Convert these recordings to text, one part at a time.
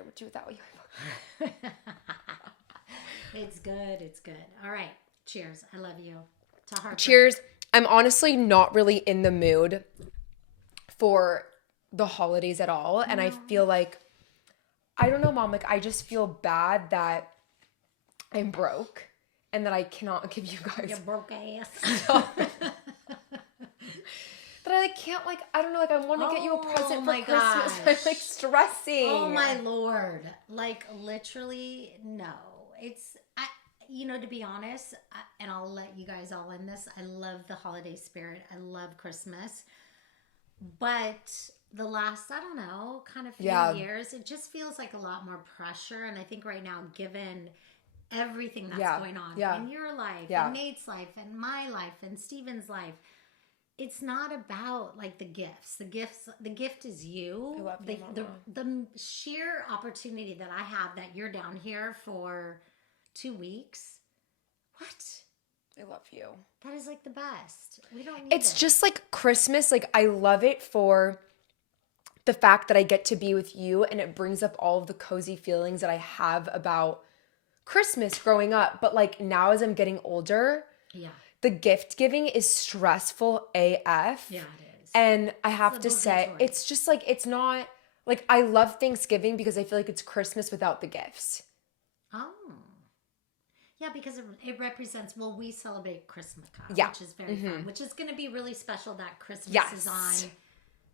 I would do without you. It's good. It's good. All right. Cheers. I love you. To heartbreak. Cheers. I'm honestly not really in the mood for the holidays at all. And I feel like, I don't know, Mom, like I just feel bad that I'm broke and that I cannot give you guys You broke ass. stuff. That I like can't like, I don't know, like I want to get you a present for Christmas. gosh. I'm like stressing. Oh my Lord. Like literally, no. To be honest, and I'll let you guys all in this, I love the holiday spirit. I love Christmas. But the last, I don't know, kind of few years, it just feels like a lot more pressure. And I think right now, given everything that's going on in your life, and Nate's life, and my life, and Steven's life, it's not about like the gifts. The gift is you. I love you, the sheer opportunity that I have that you're down here for 2 weeks. What? I love you. That is like the best. We don't need It's just like Christmas. Like I love it for the fact that I get to be with you and it brings up all of the cozy feelings that I have about Christmas growing up. But like now as I'm getting older, the gift giving is stressful AF. Yeah, it is. And I have to say, it's just like, it's not like I love Thanksgiving because I feel like it's Christmas without the gifts. Oh. Yeah, because it represents, well, we celebrate Christmas, which is very fun, which is going to be really special that Christmas is on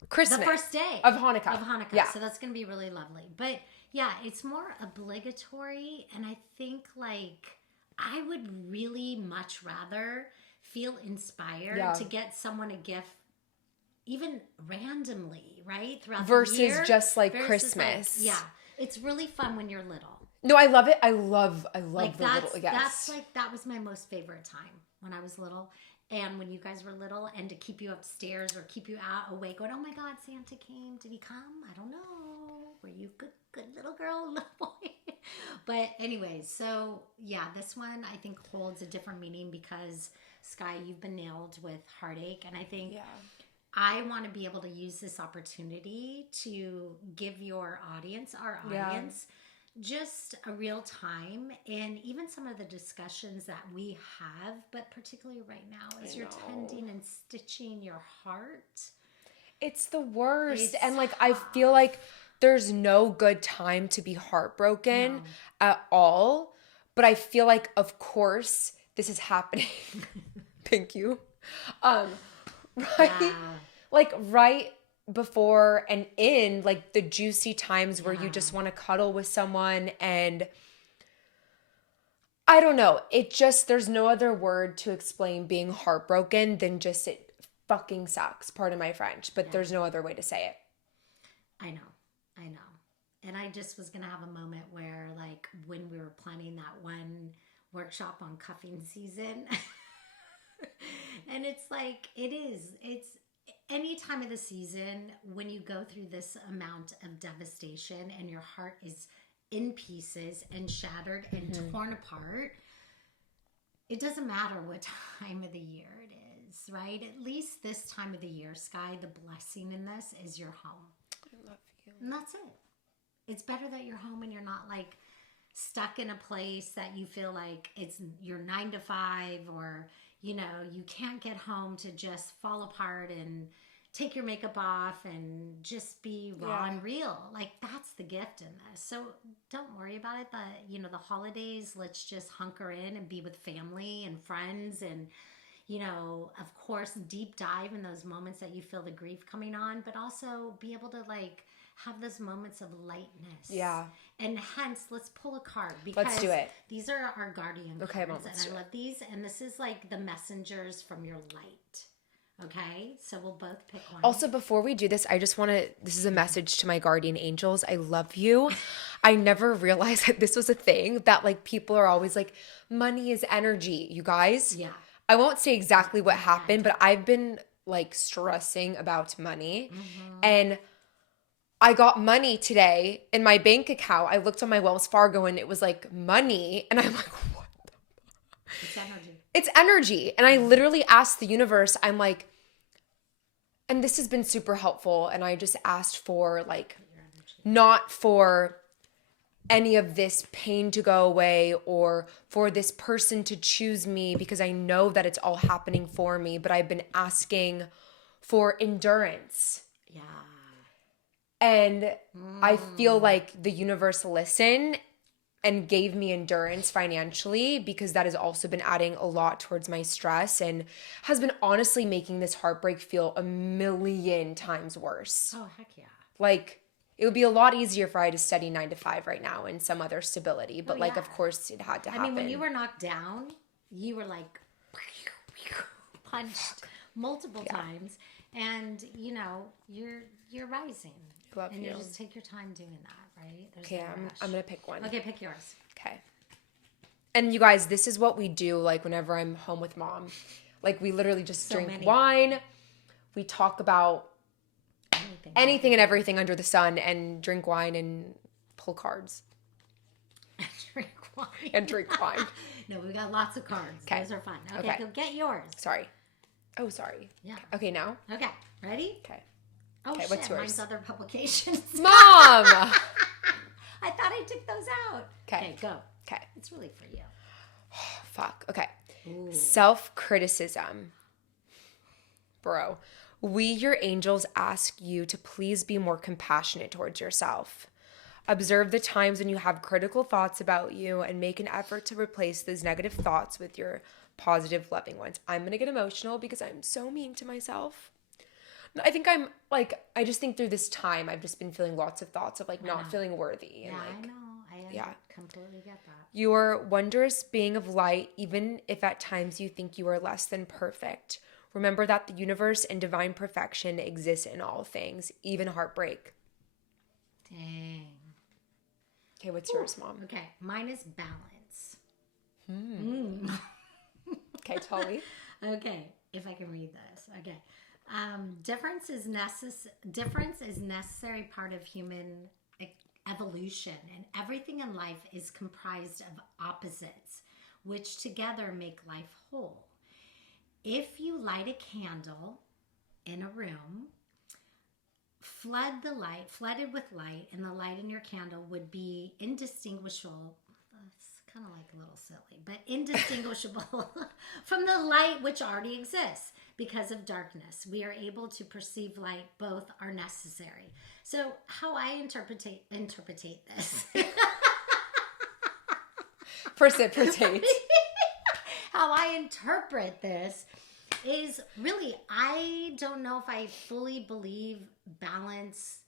Christmas. the first day of Hanukkah. Yeah. So that's going to be really lovely. But yeah, it's more obligatory. And I think like I would really much rather feel inspired to get someone a gift even randomly, right? Throughout versus the year. Just like Christmas. Like, it's really fun when you're little. No, I love it. I love like the little guests. That's like, that was my most favorite time when I was little. And when you guys were little, and to keep you upstairs or keep you out awake going, oh my God, Santa came. Did he come? I don't know. Were you good little girl, little boy? But anyways, so yeah, this one I think holds a different meaning because Sky, you've been nailed with heartache. And I think I want to be able to use this opportunity to give your audience, our audience, just a real time and even some of the discussions that we have, but particularly right now as you're tending and stitching your heart. It's the worst. And like, I feel like there's no good time to be heartbroken at all. But I feel like, of course, this is happening. Thank you. Right? Like right before and in like the juicy times where you just want to cuddle with someone, and I don't know, it just, there's no other word to explain being heartbroken than just it fucking sucks, pardon my French, but there's no other way to say it. I know and I just was gonna have a moment where like when we were planning that one workshop on cuffing season and it's like it's any time of the season when you go through this amount of devastation and your heart is in pieces and shattered and torn apart, it doesn't matter what time of the year it is, right? At least this time of the year, Sky, the blessing in this is your home. I love you. And that's it. It's better that you're home and you're not like stuck in a place that you feel like it's your 9 to 5 or you can't get home to just fall apart and take your makeup off and just be raw and real. Like that's the gift in this. So don't worry about it. The holidays, let's just hunker in and be with family and friends and, of course, deep dive in those moments that you feel the grief coming on, but also be able to like have those moments of lightness. Yeah. And hence, let's pull a card because let's do it. These are our guardian cards. Mom, and I love these. And this is like the messengers from your light. Okay, so we'll both pick one. Also, before we do this, I just want to, this is a message to my guardian angels. I love you. I never realized that this was a thing, that like people are always like, money is energy, you guys. Yeah. I won't say exactly what happened, but I've been like stressing about money. And I got money today in my bank account. I looked on my Wells Fargo and it was like money. And I'm like, what the fuck? It's energy. It's energy. And I literally asked the universe, I'm like, and this has been super helpful. And I just asked for like, not for any of this pain to go away or for this person to choose me because I know that it's all happening for me, but I've been asking for endurance. Yeah. And I feel like the universe listened and gave me endurance financially because that has also been adding a lot towards my stress and has been honestly making this heartbreak feel a million times worse. Oh, heck yeah. Like, it would be a lot easier if I had to study 9 to 5 right now and some other stability. But, like, of course, it had to happen. I mean, when you were knocked down, you were like punched multiple times. And, you know, you're rising. Love and you. you just take your time doing that, right? There's Okay, no I'm going to pick one. Okay, pick yours. Okay. And you guys, this is what we do, like, whenever I'm home with mom. Like, we literally just drink wine. We talk about anything and everything under the sun and drink wine and pull cards. Drink wine. And drink wine. No, we got lots of cards. Okay. Those are fun. Okay, go get yours. Sorry. Oh, sorry. Yeah. Okay, now? Okay, ready? Okay. Oh, okay, shit, what's yours? mine's other publications. Mom! I thought I took those out. Okay. Go. Okay. It's really for you. Fuck. Okay. Ooh. Self-criticism. Bro, we, your angels, ask you to please be more compassionate towards yourself. Observe the times when you have critical thoughts about you and make an effort to replace those negative thoughts with your positive, loving ones. I'm going to get emotional because I'm so mean to myself. I think I'm like, I just think through this time, I've just been feeling lots of thoughts of like not feeling worthy. And yeah, like, I know. I completely get that. You are wondrous being of light, even if at times you think you are less than perfect. Remember that the universe and divine perfection exists in all things, even heartbreak. Dang. Okay, what's yours, Mom? Okay, mine is balance. Okay, tell me. Okay, if I can read this. Okay. Difference is necessary part of human evolution, and everything in life is comprised of opposites, which together make life whole. If you light a candle in a room, flooded with light, and the light in your candle would be indistinguishable. That's kind of like a little silly, but indistinguishable from the light which already exists. Because of darkness, we are able to perceive light. Both are necessary. So how I interpret this. Precipitate. How I interpret this is really, I don't know if I fully believe balance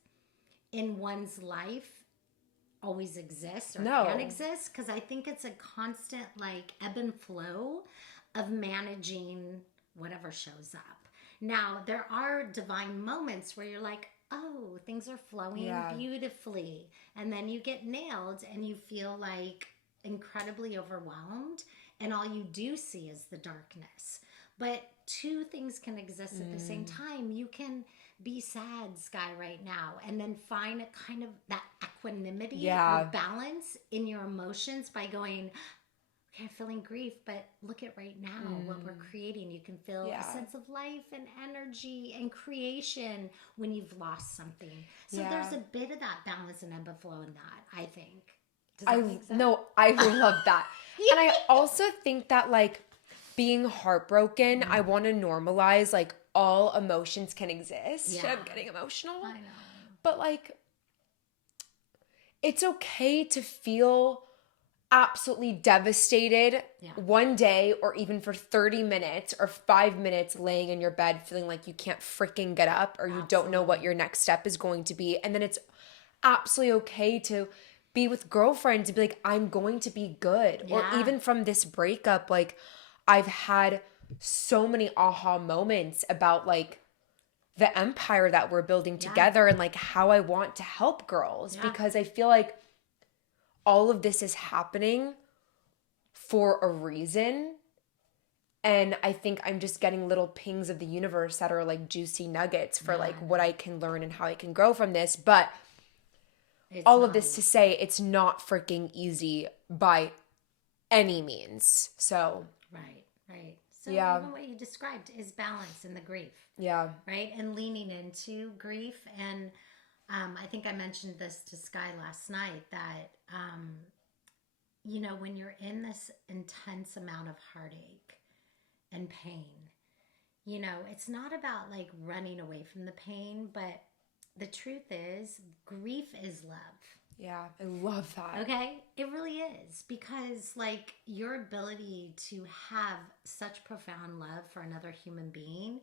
in one's life always exists or can exist, because I think it's a constant like ebb and flow of managing whatever shows up. Now, there are divine moments where you're like, oh, things are flowing beautifully. And then you get nailed and you feel like incredibly overwhelmed. And all you do see is the darkness. But two things can exist at the same time. You can be sad, Sky, right now, and then find a kind of that equanimity or balance in your emotions by going, okay, I'm feeling grief, but look at right now what we're creating. You can feel a sense of life and energy and creation when you've lost something. So there's a bit of that balance and ebb and flow in that, I think. Does that make sense? No, I love that. And I also think that like being heartbroken, I want to normalize like all emotions can exist. Yeah. I'm getting emotional. I know. But like, it's okay to feel absolutely devastated one day or even for 30 minutes or 5 minutes laying in your bed feeling like you can't freaking get up or you don't know what your next step is going to be. And then it's absolutely okay to be with girlfriends and be like, I'm going to be good. Or even from this breakup, like I've had so many aha moments about like the empire that we're building together and like how I want to help girls because I feel like all of this is happening for a reason. And I think I'm just getting little pings of the universe that are like juicy nuggets for like what I can learn and how I can grow from this. But all of this to say, it's not freaking easy by any means. So. Right. So even what you described is balance in the grief. Yeah. Right? And leaning into grief and I think I mentioned this to Sky last night that, when you're in this intense amount of heartache and pain, it's not about like running away from the pain, but the truth is, grief is love. Yeah, I love that. Okay? It really is. Because, like, your ability to have such profound love for another human being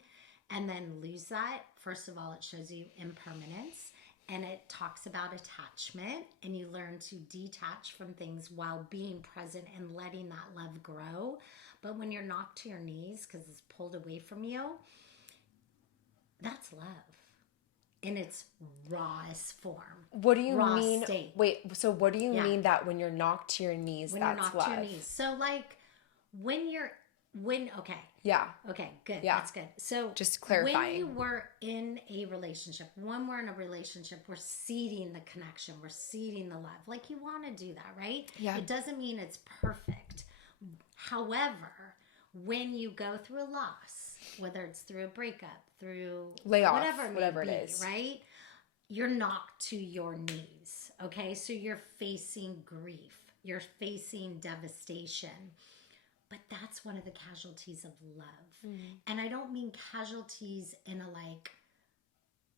and then lose that, first of all, it shows you impermanence and it talks about attachment, and you learn to detach from things while being present and letting that love grow. But when you're knocked to your knees because it's pulled away from you, that's love in its rawest form. What do you raw mean? State. Wait, so what do you mean that when you're knocked to your knees, When that's you're knocked love? to your knees. So like okay. Yeah. Okay, good. Yeah. That's good. So just clarifying. When you were in a relationship, when we're in a relationship, we're seeding the connection, we're seeding the love. Like you want to do that, right? Yeah. It doesn't mean it's perfect. However, when you go through a loss, whether it's through a breakup, through layoff, whatever it be, is, right? You're knocked to your knees. Okay, so you're facing grief, you're facing devastation, but that's one of the casualties of love. And I don't mean casualties in a like,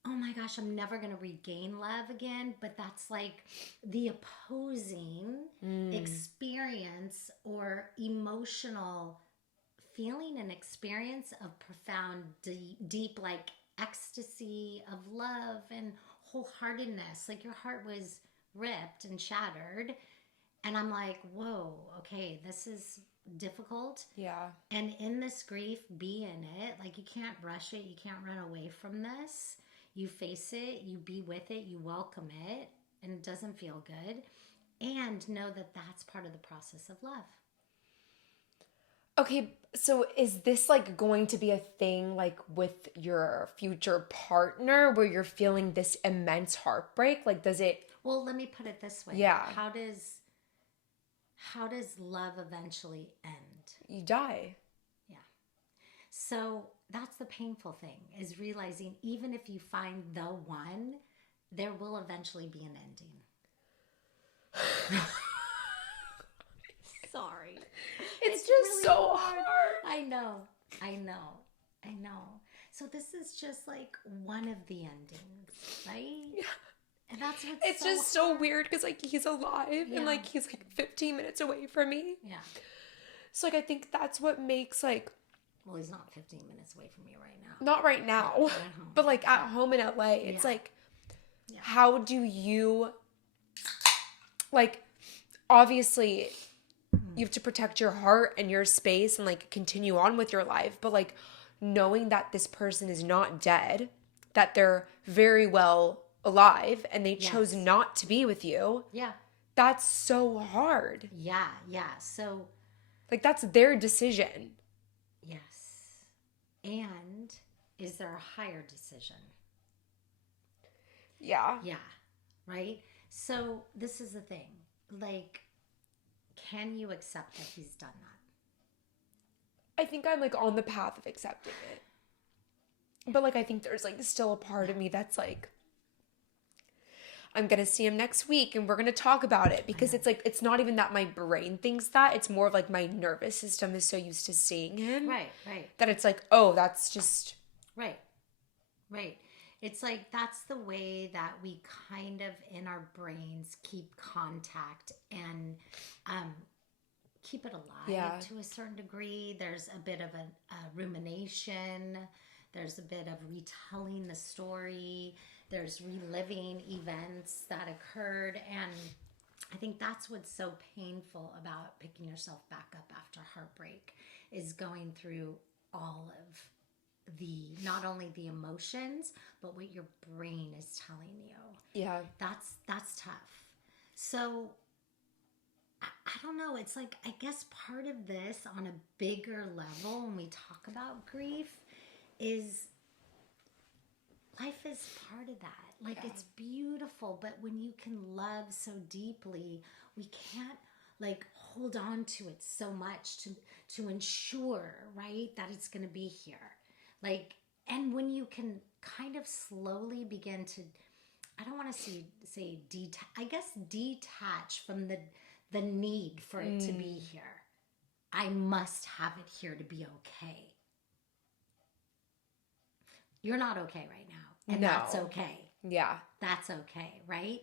oh my gosh, I'm never going to regain love again, but that's like the opposing experience or emotional feeling and experience of profound, deep, like ecstasy of love and wholeheartedness. Like your heart was ripped and shattered. And I'm like, whoa, okay, this is difficult. Yeah. And in this grief, be in it. Like you can't rush it. You can't run away from this. You face it, you be with it, you welcome it, and it doesn't feel good. And know that that's part of the process of love. Okay, so is this like going to be a thing like with your future partner where you're feeling this immense heartbreak? Like does it? Well, let me put it this way. Yeah. How does love eventually end? You die. Yeah. So that's the painful thing, is realizing even if you find the one, there will eventually be an ending. Sorry. It's just really so hard. I know. So this is just like one of the endings, right? Yeah. And that's what's it's so just hard. so weird because like he's alive and like he's like 15 minutes away from me. Yeah. So like I think that's what makes like. Well, he's not 15 minutes away from you right now. Not right now, but like at home in LA, it's like, how do you, like, obviously you have to protect your heart and your space and like continue on with your life, but like knowing that this person is not dead, that they're very well alive and they chose not to be with you. Yeah. That's so hard. Yeah. So. Like that's their decision. Yes. And is there a higher decision? Yeah. Yeah. Right? So this is the thing. Like, can you accept that he's done that? I think I'm like on the path of accepting it. But like I think there's like still a part of me that's like, I'm going to see him next week and we're going to talk about it, because it's like, it's not even that my brain thinks that, it's more of like my nervous system is so used to seeing him. Right. That it's like, oh, that's just. Right. It's like, that's the way that we kind of in our brains keep contact and keep it alive to a certain degree. There's a bit of a rumination. There's a bit of retelling the story. There's reliving events that occurred. And I think that's what's so painful about picking yourself back up after heartbreak, is going through all of the, not only the emotions, but what your brain is telling you. Yeah. That's tough. So I don't know. It's like, I guess part of this on a bigger level when we talk about grief is life is part of that. Like it's beautiful, but when you can love so deeply, we can't like hold on to it so much to ensure, right, that it's going to be here. Like, and when you can kind of slowly begin to I don't want to say I guess detach from the need for it to be here. I must have it here to be okay. You're not okay right now, and that's okay. Yeah. That's okay, right?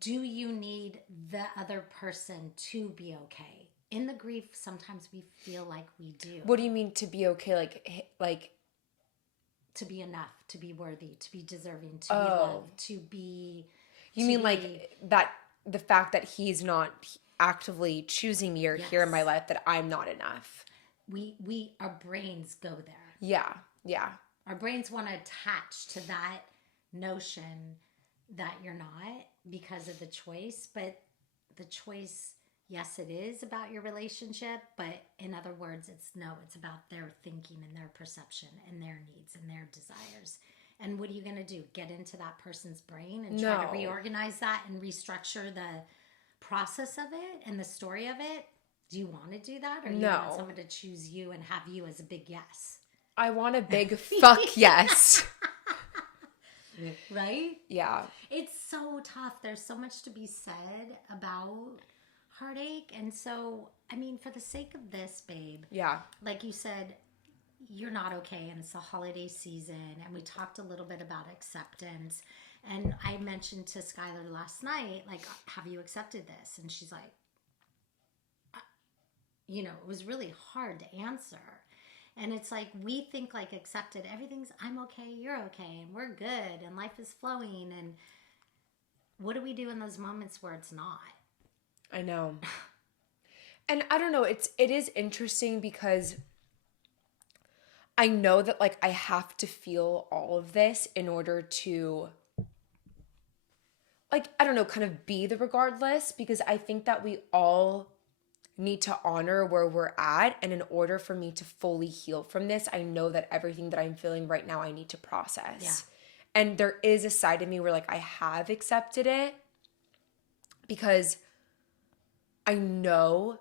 Do you need the other person to be okay? In the grief, sometimes we feel like we do. What do you mean to be okay? Like to be enough, to be worthy, to be deserving, to be loved, to be... You mean like that, the fact that he's not actively choosing me or here in my life, that I'm not enough. Our brains go there. Yeah. Yeah. Our brains want to attach to that notion that you're not because of the choice, but the choice, yes, it is about your relationship, but in other words, it's about their thinking and their perception and their needs and their desires. And what are you going to do? Get into that person's brain and try to reorganize that and restructure the process of it and the story of it? Do you want to do that? Or do you want someone to choose you and have you as a big yes? I want a big fuck yes. Right? Yeah. It's so tough. There's so much to be said about heartache. And so, I mean, for the sake of this, babe. Yeah. Like you said, you're not okay and it's the holiday season. And we talked a little bit about acceptance. And I mentioned to Skylar last night, like, have you accepted this? And she's like, it was really hard to answer. And it's like, we think like accepted, everything's, I'm okay, you're okay, and we're good, and life is flowing. And what do we do in those moments where it's not? I know. And I don't know, it is interesting because I know that like I have to feel all of this in order to, like, I don't know, kind of be the regardless, because I think that we all need to honor where we're at. And in order for me to fully heal from this, I know that everything that I'm feeling right now, I need to process. Yeah. And there is a side of me where like I have accepted it because I know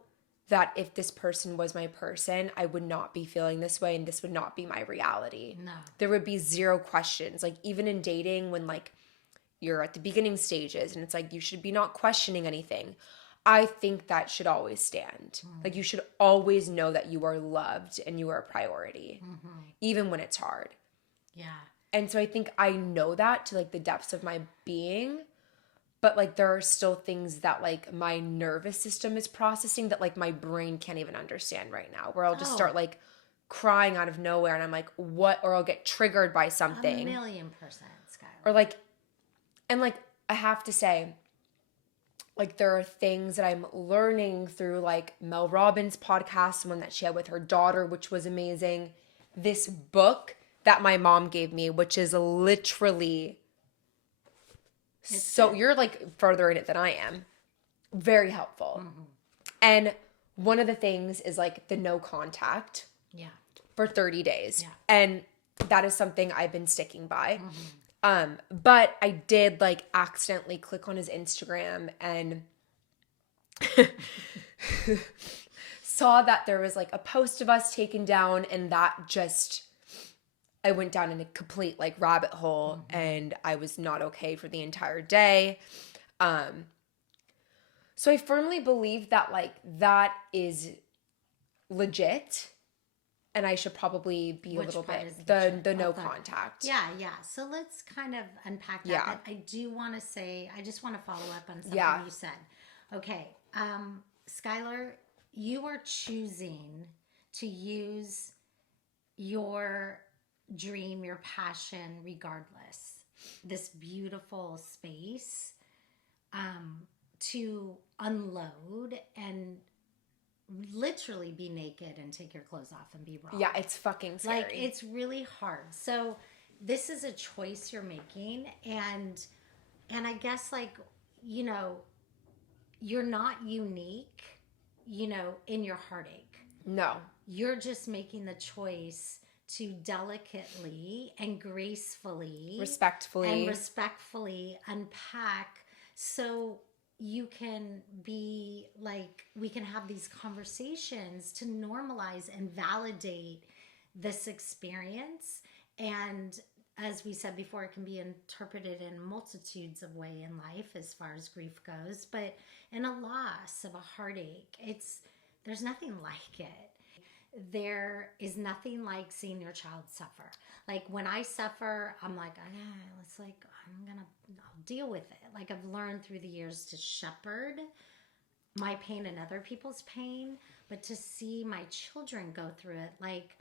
that if this person was my person, I would not be feeling this way and this would not be my reality. No. There would be zero questions. Like even in dating, when like you're at the beginning stages and it's like you should be not questioning anything, I think that should always stand. Like you should always know that you are loved and you are a priority, even when it's hard. Yeah. And so I think I know that to like the depths of my being, but like there are still things that like my nervous system is processing that like my brain can't even understand right now, where I'll just start like crying out of nowhere and I'm like, what? Or I'll get triggered by something. 1,000,000%, Skylar. Or like, and like I have to say, like there are things that I'm learning through like Mel Robbins' podcast, one that she had with her daughter, which was amazing. This book that my mom gave me, which is literally you're like further in it than I am. Very helpful. And one of the things is like the no contact. Yeah. For 30 days. Yeah. And that is something I've been sticking by. But I did like accidentally click on his Instagram and saw that there was like a post of us taken down, and that just, I went down in a complete like rabbit hole and I was not okay for the entire day. So I firmly believe that like that is legit. And I should probably be a little bit the no contact. Yeah. So let's kind of unpack that. Yeah. But I do want to say, I just want to follow up on something you said. Okay. Skylar, you are choosing to use your dream, your passion, regardless, this beautiful space, to unload and literally be naked and take your clothes off and be raw. Yeah, it's fucking scary. Like, it's really hard. So this is a choice you're making, and I guess like, you're not unique, in your heartache. No. You're just making the choice to delicately and gracefully, respectfully unpack, so you can be like, we can have these conversations to normalize and validate this experience. And as we said before, it can be interpreted in multitudes of ways in life as far as grief goes. But in a loss of a heartache, there's nothing like it. There is nothing like seeing your child suffer. Like when I suffer, I'm like, it's like I'll deal with it. Like I've learned through the years to shepherd my pain and other people's pain, but to see my children go through it, like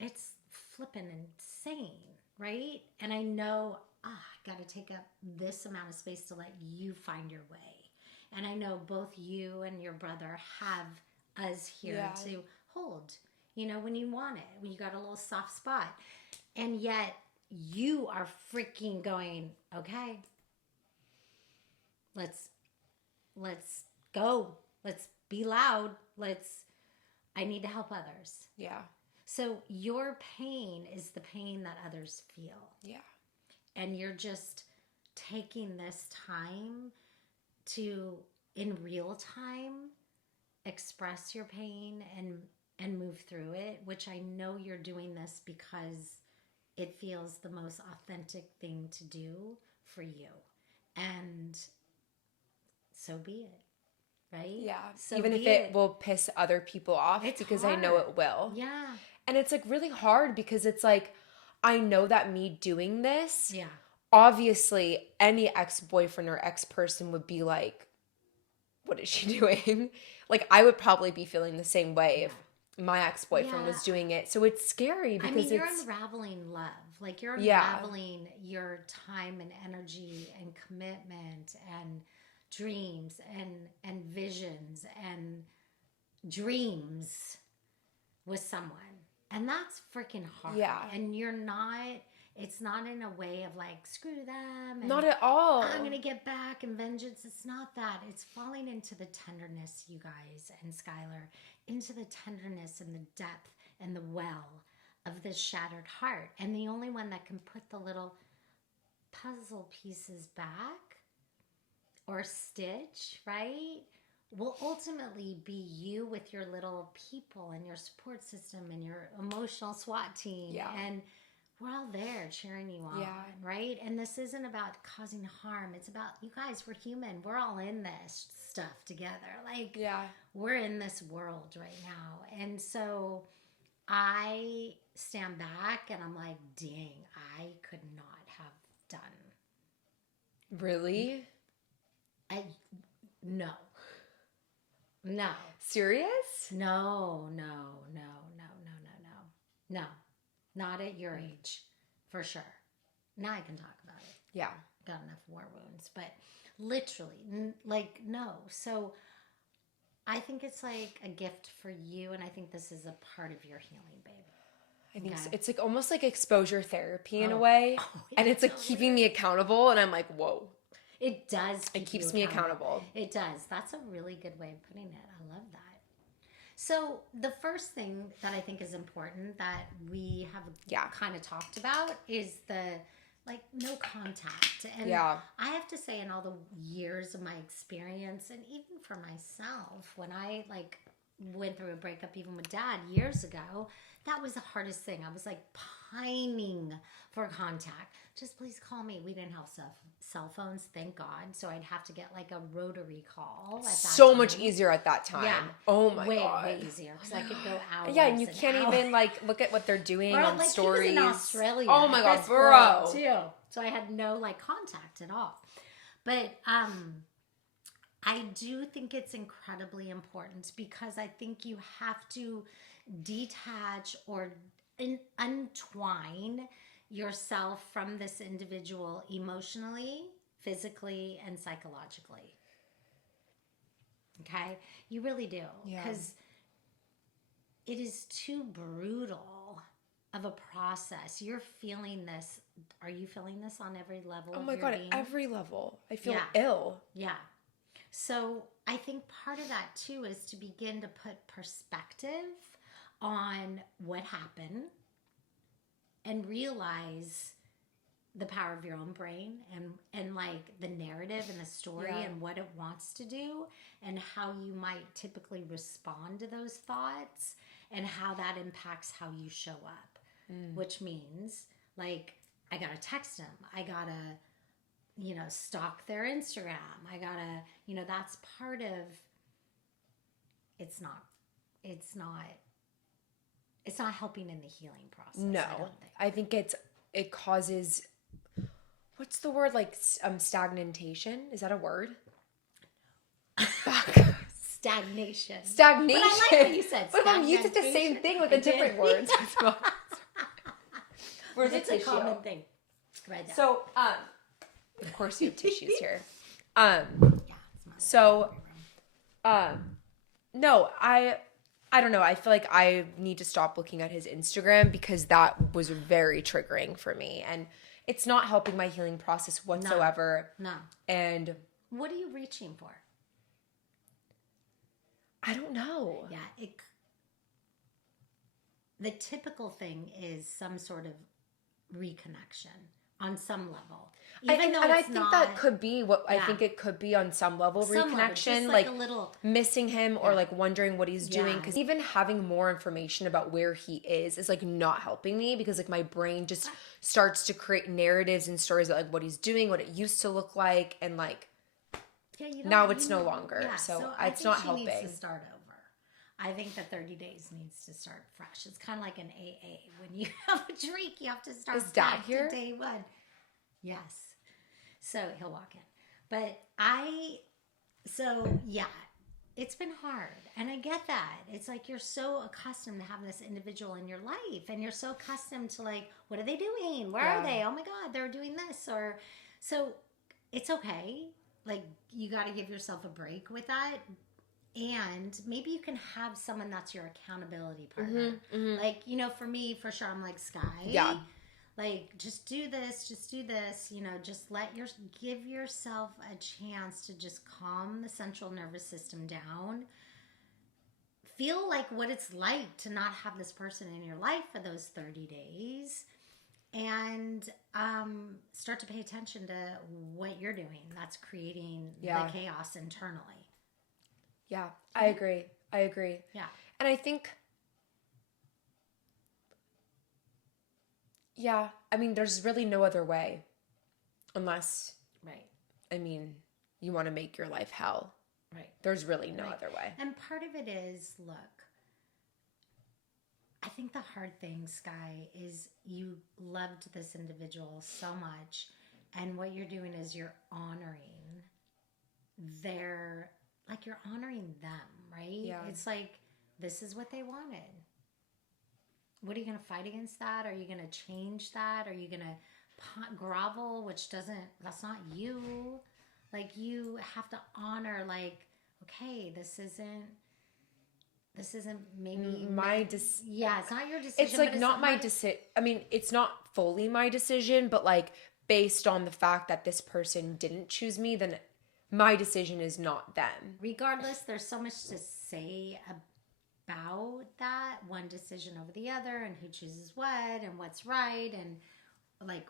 it's flipping insane, right? And I know, I got to take up this amount of space to let you find your way. And I know both you and your brother have us here to hold, when you want it, when you got a little soft spot. And yet you are freaking going, okay, let's go. Let's be loud. I need to help others. Yeah. So your pain is the pain that others feel. Yeah. And you're just taking this time to, in real time, express your pain and move through it, which I know you're doing this because it feels the most authentic thing to do for you. And so be it. Right? Yeah. So even if it will piss other people off, because hard. I know it will. Yeah. And it's like really hard because it's like, I know that me doing this, obviously any ex-boyfriend or ex-person would be like, what is she doing? Like I would probably be feeling the same way if my ex-boyfriend was doing it. So it's scary because you're unraveling love. Like you're unraveling your time and energy and commitment and dreams and visions and dreams with someone. And that's freaking hard. Yeah. And it's not in a way of like, screw them. And not at all. I'm going to get back and vengeance. It's not that. It's falling into the tenderness, you guys and Skylar, into the tenderness and the depth and the well of this shattered heart. And the only one that can put the little puzzle pieces back or stitch, right, will ultimately be you with your little people and your support system and your emotional SWAT team. Yeah. And we're all there cheering you on, right? And this isn't about causing harm. It's about, you guys, we're human. We're all in this stuff together. Like, we're in this world right now. And so I stand back and I'm like, dang, I could not have done. Really? No. Serious? No. Not at your age, for sure. Now I can talk about it. Yeah. Got enough war wounds, but literally, like, no. So I think it's like a gift for you, and I think this is a part of your healing, babe. I think so. It's like almost like exposure therapy in a way, and it's like keeping me accountable, and I'm like, whoa. It does. It keeps me accountable. It does. That's a really good way of putting it. I love that. So the first thing that I think is important that we have kind of talked about is the no contact. And I have to say, in all the years of my experience, and even for myself, when I went through a breakup even with Dad years ago, that was the hardest thing. I was like pining for contact. Just please call me. We didn't have cell phones, thank God. So I'd have to get like a rotary call. So much easier at that time. Yeah. Oh my God. Way easier because I could go hours. Yeah, and you can't even look at what they're doing on stories. He was in Australia. Oh my God, bro. Too. So I had no contact at all. But I do think it's incredibly important because I think you have to detach or untwine yourself from this individual emotionally, physically, and psychologically. Okay? You really do. Because it is too brutal of a process. You're feeling this. Are you feeling this on every level of your being? Every level. I feel ill. Yeah. So I think part of that too is to begin to put perspective on what happened and realize the power of your own brain and the narrative and the story and what it wants to do and how you might typically respond to those thoughts and how that impacts how you show up, which means I gotta text them. I gotta, stalk their Instagram. I gotta, that's part of, it's not helping in the healing process. No, I don't think. I think it causes, what's the word, like stagnation? Is that a word? Fuck. Stagnation. But I like what you said. But Mom, you did the same thing with the different words. It's a common thing. Right. So, of course you have tissues here. Yeah. So, no, I don't know. I feel like I need to stop looking at his Instagram because that was very triggering for me, and it's not helping my healing process whatsoever. No. And what are you reaching for? I don't know. Yeah, the typical thing is some sort of reconnection on some level. I think that could be what I think it could be on some level, reconnection, like a little missing him or like wondering what he's doing. Because even having more information about where he is like not helping me, because like my brain just starts to create narratives and stories about like what he's doing, what it used to look like, and like now it's no longer. Yeah, so it's not helping. Needs to start over. I think that 30 days needs to start fresh. It's kind of like an AA. When you have a drink, you have to start back to day one. Yes. So he'll walk in. But it's been hard. And I get that. It's like you're so accustomed to having this individual in your life. And you're so accustomed to like, what are they doing? Where are they? Oh my God, they're doing this. So it's okay. Like you got to give yourself a break with that. And maybe you can have someone that's your accountability partner. Mm-hmm. Like, for me, for sure, I'm like, Sky. Yeah. Like, just do this. Just give yourself a chance to just calm the central nervous system down. Feel like what it's like to not have this person in your life for those 30 days. And start to pay attention to what you're doing. That's creating the chaos internally. Yeah, I agree. Yeah. And I think, there's really no other way unless, you want to make your life hell. Right. There's really no other way. And part of it is, look, I think the hard thing, Sky, is you loved this individual so much, and what you're doing is you're honoring you're honoring them, right? Yeah. It's like, this is what they wanted. What are you going to fight against that? Are you going to change that? Are you going to grovel, that's not you. Like, you have to honor, like, okay, this isn't maybe my decision. Yeah, it's not your decision. It's like not my decision. It's not fully my decision, but like based on the fact that this person didn't choose me, then my decision is not them. Regardless, there's so much to say about that one decision over the other, and who chooses what, and what's right, and like,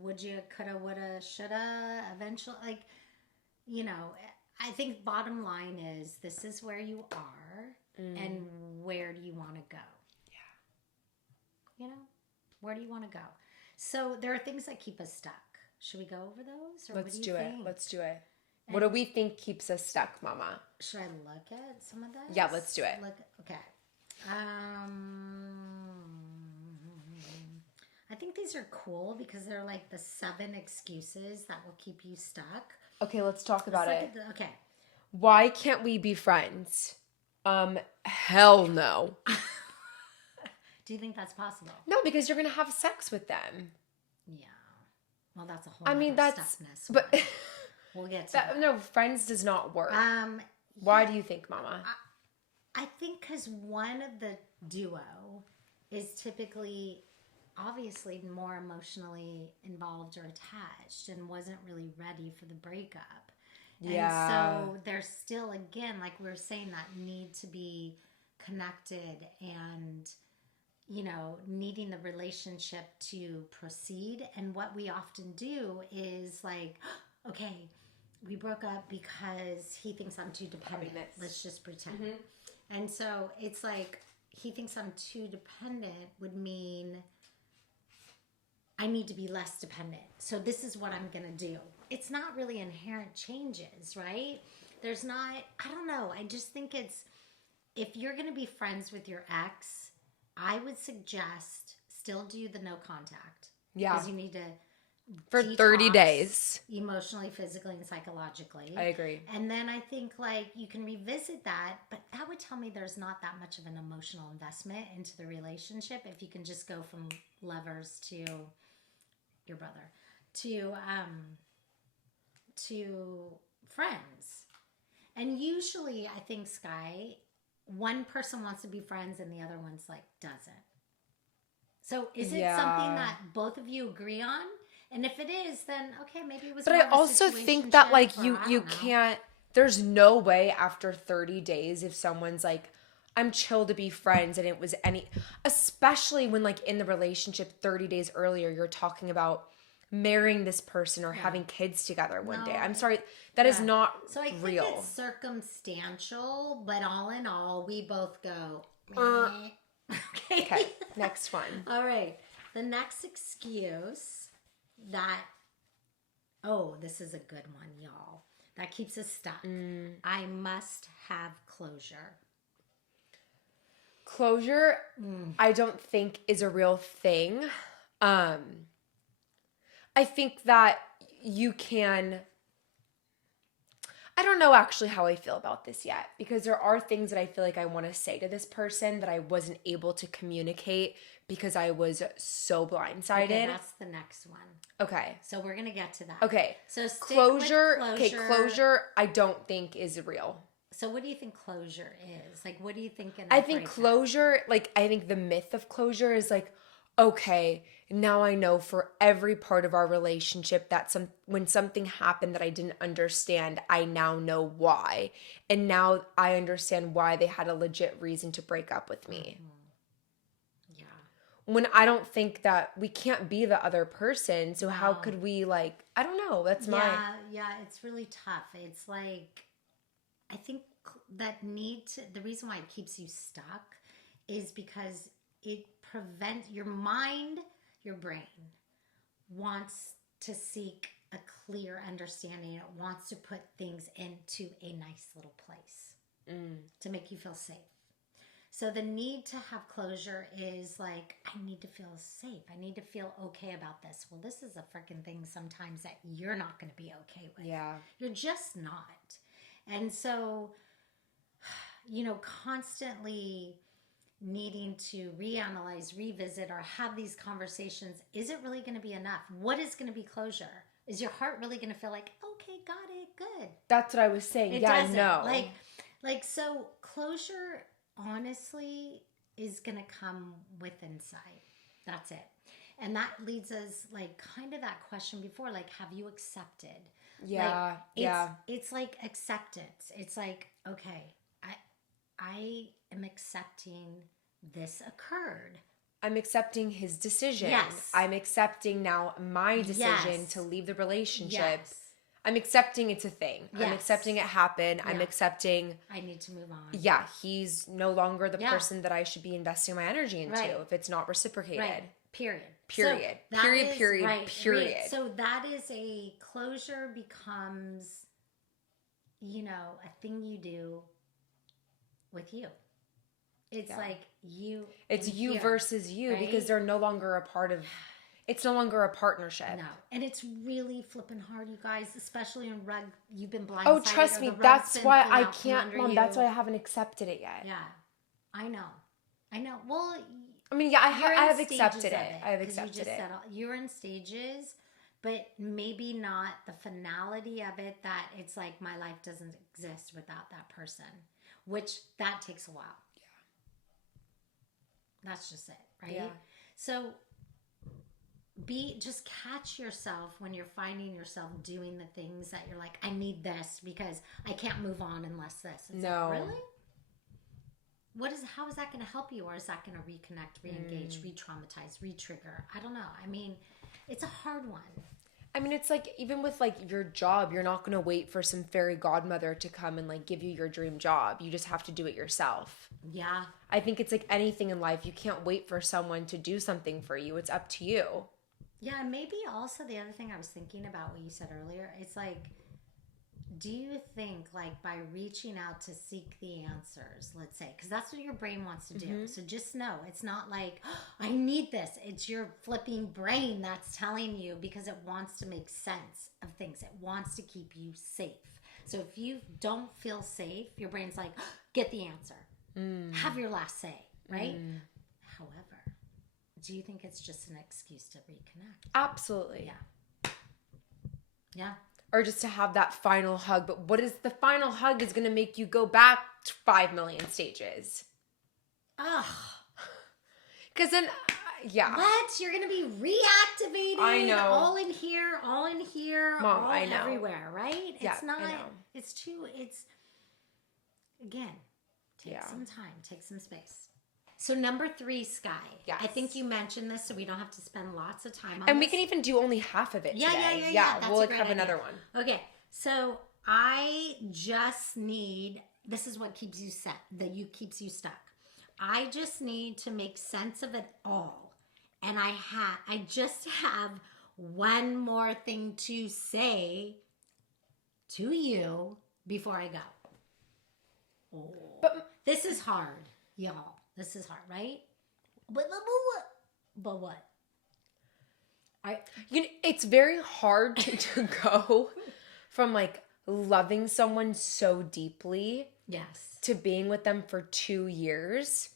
would you, coulda, woulda, shoulda, eventually, like, I think bottom line is this is where you are, and where do you want to go? Yeah. Where do you want to go? So there are things that keep us stuck. Should we go over those? Or Let's do it. And what do we think keeps us stuck, Mama? Should I look at some of this? Yeah, let's do it. Okay. I think these are cool because they're like the 7 excuses that will keep you stuck. Okay, let's talk about it. Okay. Why can't we be friends? Hell no. Do you think that's possible? No, because you're going to have sex with them. Yeah. Well, that's a whole that's stuckness. But we'll get to that. No, friends does not work. Why do you think, Mama? I think because one of the duo is typically, obviously, more emotionally involved or attached and wasn't really ready for the breakup. Yeah. And so there's still, again, like we were saying, that need to be connected and, needing the relationship to proceed. And what we often do is like, okay, we broke up because he thinks I'm too dependent. Let's just pretend. Mm-hmm. And so it's like, he thinks I'm too dependent would mean I need to be less dependent. So this is what I'm going to do. It's not really inherent changes, right? There's not, I don't know. I just think it's, if you're going to be friends with your ex, I would suggest still do the no contact. Yeah. Because you need to for 30 detox days. Emotionally, physically, and psychologically. I agree. And then I think like you can revisit that, but that would tell me there's not that much of an emotional investment into the relationship if you can just go from lovers to your brother to friends. And usually I think, Sky, one person wants to be friends and the other one's like doesn't. So is it something that both of you agree on? And if it is, then okay, maybe it was. But I also think that like you can't. There's no way after 30 days if someone's like, I'm chill to be friends, and it was especially when like in the relationship 30 days earlier you're talking about marrying this person or having kids together one day. I'm sorry, that is not real. So I think it's circumstantial, but all in all, we both go. Okay, next one. All right, the next excuse that, this is a good one, y'all. That keeps us stuck. I must have closure. Closure, I don't think is a real thing. I think that you can... I don't know actually how I feel about this yet, because there are things that I feel like I want to say to this person that I wasn't able to communicate because I was so blindsided. Okay, that's the next one. Okay. So we're going to get to that. Okay. So closure, closure I don't think is real. So what do you think closure is? Like, what do you think? I think closure, like, I think the myth of closure is like, okay, now I know for every part of our relationship that when something happened that I didn't understand, I now know why. And now I understand why they had a legit reason to break up with me. Yeah. When I don't think that we can't be the other person. So how could we, like, I don't know. That's Yeah, it's really tough. It's like, I think that the reason why it keeps you stuck is because it prevents your mind, your brain wants to seek a clear understanding. It wants to put things into a nice little place to make you feel safe. So the need to have closure is like, I need to feel safe. I need to feel okay about this. Well, this is a freaking thing sometimes that you're not going to be okay with. Yeah. You're just not. And so, constantly needing to reanalyze, revisit, or have these conversations, is it really going to be enough? What is going to be closure? Is your heart really going to feel like, okay, got it, good? That's what I was saying. I know. So closure, honestly, is going to come with inside. That's it. And that leads us, like, kind of that question before, like, have you accepted? Yeah, It's like acceptance. It's like, okay, I am accepting this occurred. I'm accepting his decision. Yes. I'm accepting now my decision to leave the relationship. Yes. I'm accepting it's a thing. Yes. I'm accepting it happened. Yeah. I'm accepting... I need to move on. Yeah, he's no longer the person that I should be investing my energy into if it's not reciprocated. Right. Period. Period. So period. Right, period. So that is a closure becomes, a thing you do with you. It's like you. It's you here, versus you, right? Because they're no longer a part of. It's no longer a partnership. No, and it's really flipping hard, you guys. Especially in rug, you've been blindsided. Oh, trust me, that's why I can't, Mom. That's why I haven't accepted it yet. Yeah, I know. Well, I mean, yeah, I have accepted it. I have accepted it. You're in stages, but maybe not the finality of it. That it's like my life doesn't exist without that person, which that takes a while. That's just it, right? Yeah. So just catch yourself when you're finding yourself doing the things that you're like, I need this because I can't move on unless this. It's no. Like, really? How is that going to help you? Or is that going to reconnect, re-engage, re-traumatize, re-trigger? I don't know. I mean, it's a hard one. I mean, it's like, even with like your job, you're not going to wait for some fairy godmother to come and like give you your dream job. You just have to do it yourself. Yeah. I think it's like anything in life. You can't wait for someone to do something for you. It's up to you. Yeah, maybe also the other thing I was thinking about what you said earlier, it's like, do you think like by reaching out to seek the answers, let's say, because that's what your brain wants to do. So just know it's not like, oh, I need this. It's your flipping brain that's telling you because it wants to make sense of things. It wants to keep you safe. So if you don't feel safe, your brain's like, oh, get the answer. Have your last say, right? However, do you think it's just an excuse to reconnect? Absolutely. Yeah. Yeah. Or just to have that final hug. But what is the final hug is going to make you go back 5 million stages? Ugh. Because then, yeah. What? You're going to be reactivated? I know. All in here, Mom, all I know. everywhere, right? Yeah, It's not, I know. Again, take Yeah. some time, take some space. So number 3, Sky. Yes. I think you mentioned this, so we don't have to spend lots of time on And this. we can even do only half of it today. Yeah. That's we'll a great have idea. another one. Okay, so I just need, this is what keeps you keeps you stuck. I just need to make sense of it all. And I just have one more thing to say to you before I go. Oh. But This is hard, y'all. This is hard, right? But what? it's very hard to go from like loving someone so deeply, Yes, to being with them for 2 years,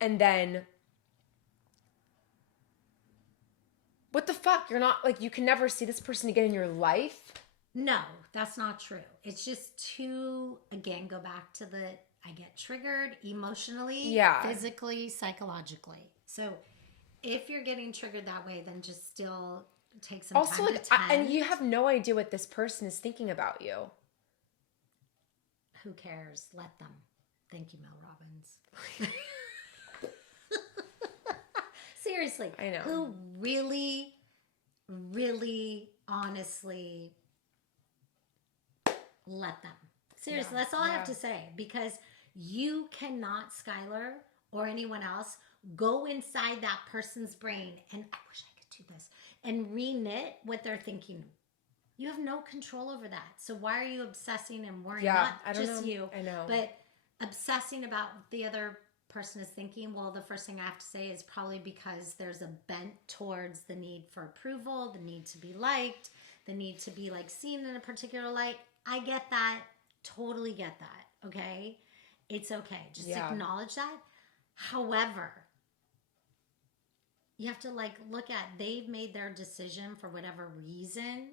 and then what the fuck? You're not like, you can never see this person again in your life. no, that's not true. It's just to, again, go back to I get triggered emotionally, physically, psychologically. So if you're getting triggered that way, then just still take some Also, time like, to tend. and you have no idea what this person is thinking about you. Who cares? Let them. Thank you, Mel Robbins. Seriously. I know. Who really, really, honestly, let them. Seriously, that's all I have to say. Because you cannot, Skylar, or anyone else, go inside that person's brain, and I wish I could do this, and re-knit what they're thinking. You have no control over that. So why are you obsessing and worrying? Yeah, Not I don't just know. you, I know. but obsessing about what the other person is thinking. Well, the first thing I have to say is probably because there's a bent towards the need for approval, the need to be liked, the need to be like seen in a particular light. I get that. Totally get that. Okay? It's okay. Just acknowledge that. However, you have to like look at, they've made their decision for whatever reason.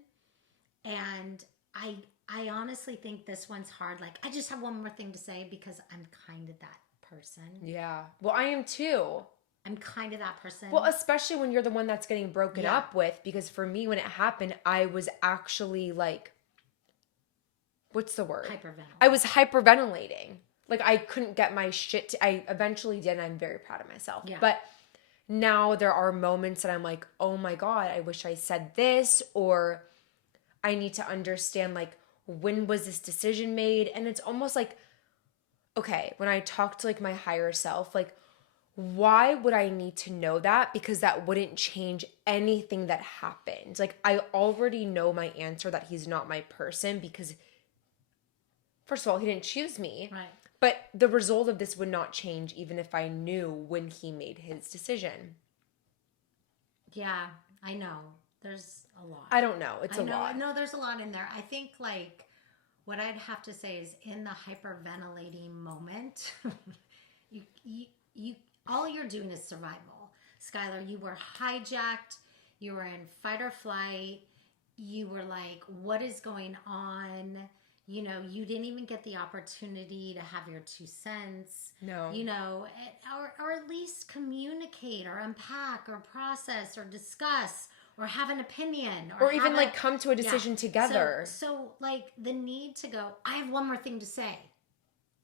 And I honestly think this one's hard. Like, I just have one more thing to say because I'm kind of that person. Yeah. Well, I am too. I'm kind of that person. Well, especially when you're the one that's getting broken up with, because for me, when it happened, I was actually like, what's the word? Hyperventilating. I was hyperventilating. Like, I couldn't get my shit. I eventually did, and I'm very proud of myself. Yeah. But now there are moments that I'm like, oh my God, I wish I said this, or I need to understand, like, when was this decision made? And it's almost like, okay, when I talk to like my higher self, like, why would I need to know that? Because that wouldn't change anything that happened. Like, I already know my answer that he's not my person, because first of all, he didn't choose me. Right. But the result of this would not change even if I knew when he made his decision. Yeah, I know. There's a lot. I don't know. It's a lot. No, there's a lot in there. I think like what I'd have to say is in the hyperventilating moment, you all you're doing is survival. Skylar, you were hijacked. You were in fight or flight. You were like, what is going on? You know, you didn't even get the opportunity to have your 2 cents. No. You know, or at least communicate or unpack or process or discuss or have an opinion. Or even like come to a decision together. So like the need to go, I have one more thing to say,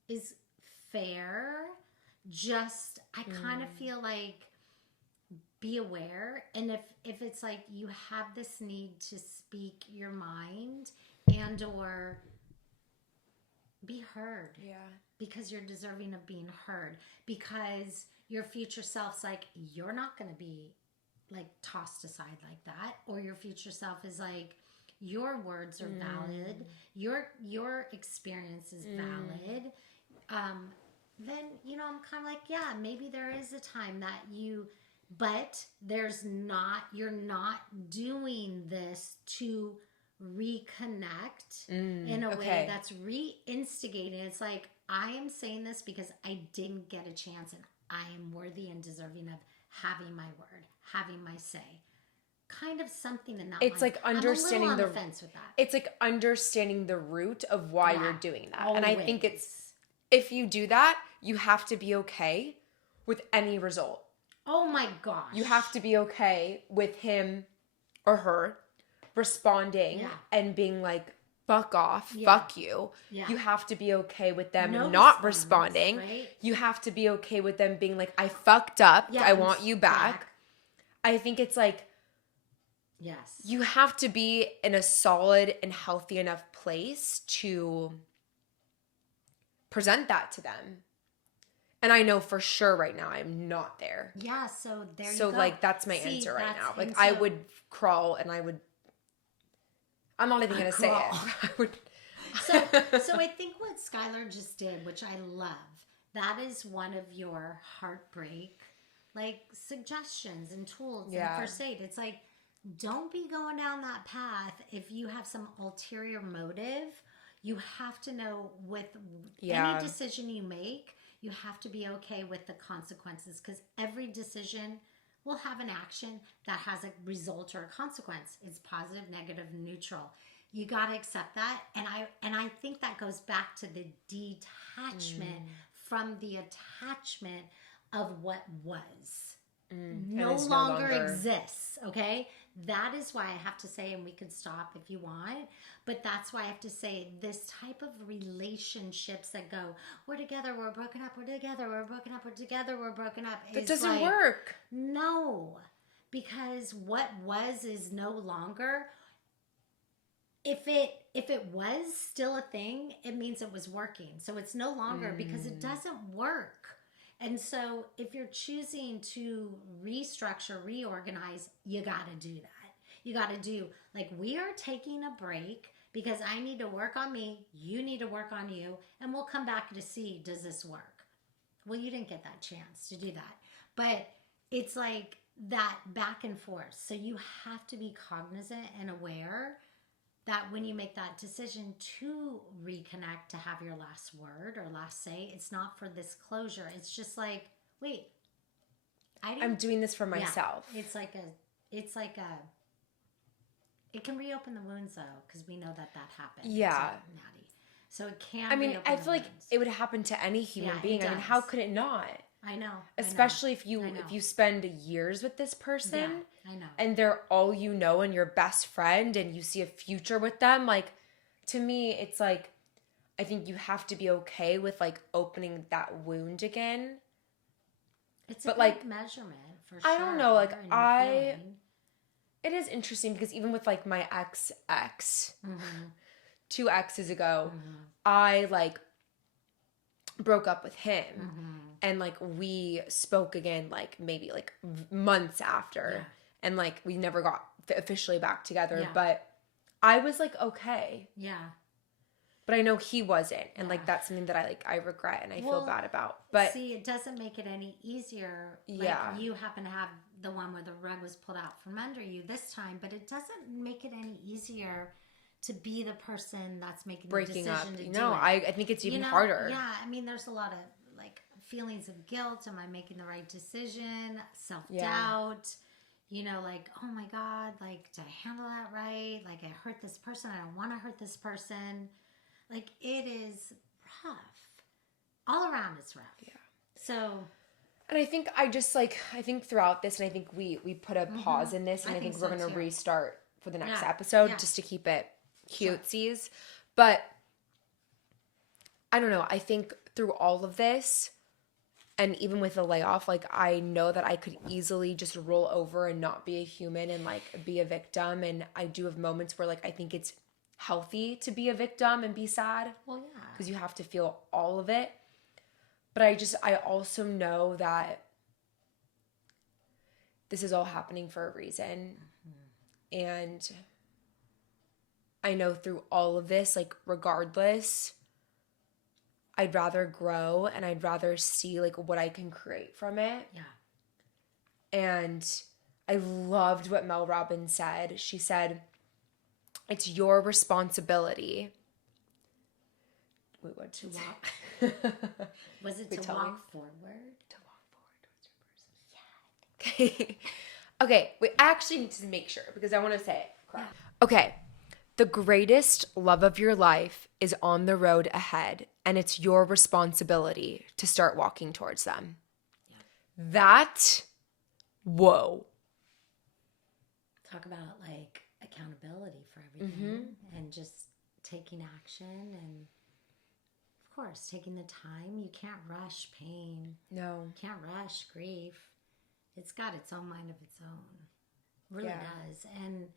is fair. Just, I kind of feel like be aware. And if it's like you have this need to speak your mind and or be heard. Yeah. Because you're deserving of being heard. Because your future self's like, you're not going to be like tossed aside like that, or your future self is like, your words are valid, your experience is valid, then, you know, I'm kind of like, yeah, maybe there is a time that but you're not doing this to reconnect in a way that's re-instigating. It's like, I am saying this because I didn't get a chance, and I am worthy and deserving of having my word, having my say. Kind of something in that it's line. like understanding I'm a little on the fence with that. It's like understanding the root of why you're doing that. Always. And I think if you do that, you have to be okay with any result. Oh my gosh. You have to be okay with him or her responding and being like, fuck off, fuck you. Yeah. You have to be okay with them not responding. Right? You have to be okay with them being like, I fucked up. I want you back. I think it's like, yes, you have to be in a solid and healthy enough place to present that to them. And I know for sure right now I'm not there. Yeah, so there you go. So like that's my answer right now. Like I would crawl and I'm not even going to say it. I would So I think what Skylar just did, which I love, that is one of your heartbreak like suggestions and tools and first aid. It's like, don't be going down that path if you have some ulterior motive. You have to know with any decision you make, you have to be okay with the consequences, because every decision will have an action that has a result or a consequence. It's positive, negative, neutral. You got to accept that. And I think that goes back to the detachment from the attachment of what was. No longer exists, okay? That is why I have to say, and we could stop if you want, but that's why I have to say, this type of relationships that go, we're together, we're broken up, we're together, we're broken up, we're together, we're broken up. That doesn't work. No, because what was is no longer. If it was still a thing, it means it was working. So it's no longer because it doesn't work. And so if you're choosing to restructure, reorganize, you got to do that. You got to do, like, we are taking a break because I need to work on me. You need to work on you. And we'll come back to see, does this work? Well, you didn't get that chance to do that. But it's like that back and forth. So you have to be cognizant and aware that when you make that decision to reconnect, to have your last word or last say, it's not for this closure. It's just like, wait, I'm doing this for myself. Yeah, it can reopen the wounds though, because we know that happened. Yeah. Natty. So it can. I mean, I feel like it would happen to any human being. I mean, how could it not? I know. Especially if you spend years with this person. Yeah, I know. And they're all you know and your best friend and you see a future with them. Like, to me, it's like, I think you have to be okay with like opening that wound again. It's a good measurement for sure. I don't know. Like it is interesting because even with like my ex, 2 exes ago, I like broke up with him. And like we spoke again like maybe like months after, and like we never got officially back together, but I was like okay, but I know he wasn't, and like that's something that I regret and I feel bad about. But see, it doesn't make it any easier. Like, you happen to have the one where the rug was pulled out from under you this time, but it doesn't make it any easier to be the person that's making breaking the decision up. to do No, it. I think it's even harder. Yeah, I mean, there's a lot of like feelings of guilt. Am I making the right decision? Self-doubt. Like, oh my God, like, did I handle that right? Like, I hurt this person. I don't want to hurt this person. Like, it is rough. All around it's rough. Yeah. So. And I think I think throughout this, and I think we put a pause in this, and I think we're going to restart for the next episode just to keep it cutesies. Sure. But I don't know. I think through all of this, and even with the layoff, like, I know that I could easily just roll over and not be a human and like be a victim. And I do have moments where like I think it's healthy to be a victim and be sad. Well, yeah. Because you have to feel all of it. But I also know that this is all happening for a reason. And I know through all of this, like, regardless, I'd rather grow and I'd rather see, like, what I can create from it. Yeah. And I loved what Mel Robbins said. She said, it's your responsibility. Wait, what to walk? Was it Wait, to walk me. forward? To walk forward. Yeah. Okay. Okay. We actually need to make sure because I want to say it. Correct. Okay. The greatest love of your life is on the road ahead, and it's your responsibility to start walking towards them. Yeah. That, whoa. Talk about like accountability for everything and just taking action and of course taking the time. You can't rush pain. No. You can't rush grief. It's got its own mind of its own. It really does. And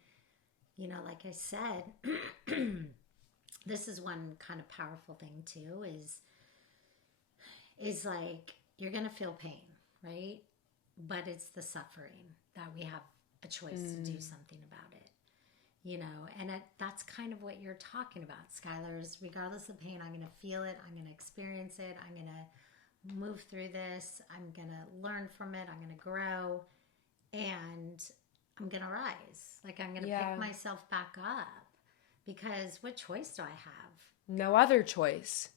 you know, like I said, this is one kind of powerful thing too is like you're going to feel pain, right? But it's the suffering that we have a choice to do something about it, you know, and that's kind of what you're talking about, Skylar, is regardless of pain, I'm going to feel it. I'm going to experience it. I'm going to move through this. I'm going to learn from it. I'm going to grow and I'm going to rise. Like I'm going to pick myself back up because what choice do I have? No other choice.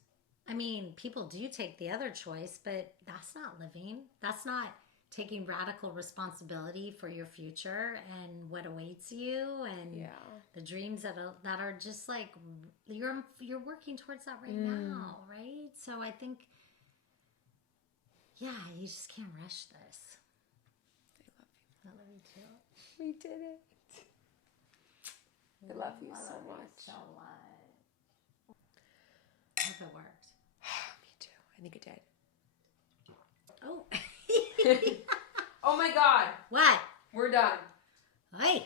I mean, people do take the other choice, but that's not living. That's not taking radical responsibility for your future and what awaits you and the dreams that are just like you're working towards that right now, right? So I think, you just can't rush this. I love you too. We did it. I love you so much. So much. I hope it worked. Me too. I think it did. Oh. Oh my God. What? We're done. Hey.